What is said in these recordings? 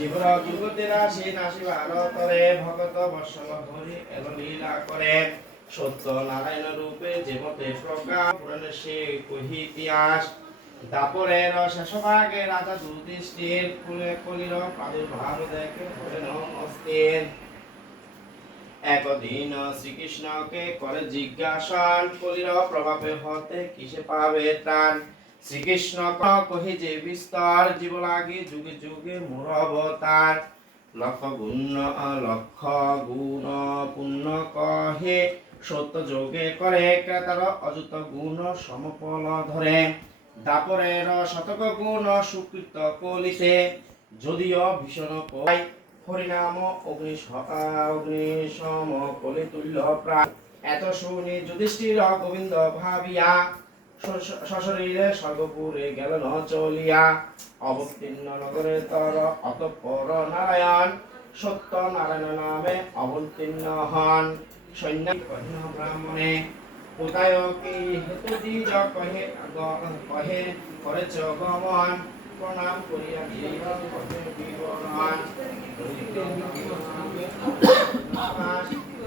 জীবর যুগতেরা সে নাসি ভারতরে ভগত বর্ষণ হরি এল লীলা করে সত্য নারায়ণ রূপে যেমতে প্রকাশ পুরাণে সে কহি ইতিহাস দাপরের শেষভাগে রাজা যুধিষ্ঠির কলির প্রাদুর্ভাব দেখে হলেন অস্থির একদিন শ্রীকৃষ্ণকে করে জিজ্ঞাসন কলির প্রভাবে হতে কিসে পাবে ত্রাণ শ্রীকৃষ্ণ কহে যে বিস্তর জীব লাগে যুগে যুগে মোর অবতার লক্ষ গুণ পুণ্য কহে সত্য যোগে করে ক্রেতার অযুত গুণ সমফল ধরে দাপরের শতক গুণ সুকৃত কলিতে যদিও ভীষণ পায় হরিনাম অগ্নিশম কলি তুল্য প্রাণ এত শুনি যুধিষ্ঠির গোবিন্দ ভাবিয়া সশরীরে স্বর্গপুরে গেল ন চলিয়া অবতীর্ণ নগরে তর অতঃপর নারায়ণ সত্য নারায়ণ নামে অবতীর্ণ হন সৈন্য ব্রাহ্মণে কোথায় কি হেতু দ্বিজ কহে কহে করেছ গমন প্রণাম করিয়া বিবরণ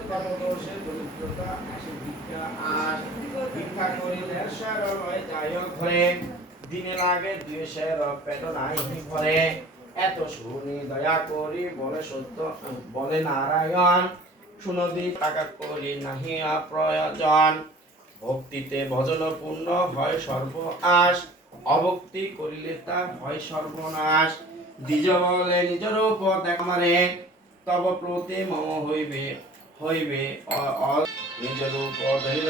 কর্মদোষে দরিদ্রতা আসে ভিক্ষা আর ভিক্ষা করিলে সরলয় যায় ঘরে দিনে লাগে দুয়েশের পেট নাই ভরে এত শুনি দয়া করি বলে সত্য বলে নারায়ণ শুনদি টাকা করি নাহি প্রয়োজন ভক্তিতে ভজন পূর্ণ হয় সর্ব আশ অভক্তি করিলে তার হয় সর্বনাশ দ্বিজ বলে নিজ রূপ দেখামারে তব প্রতি মম হইবে নিজ রূপ ধরিল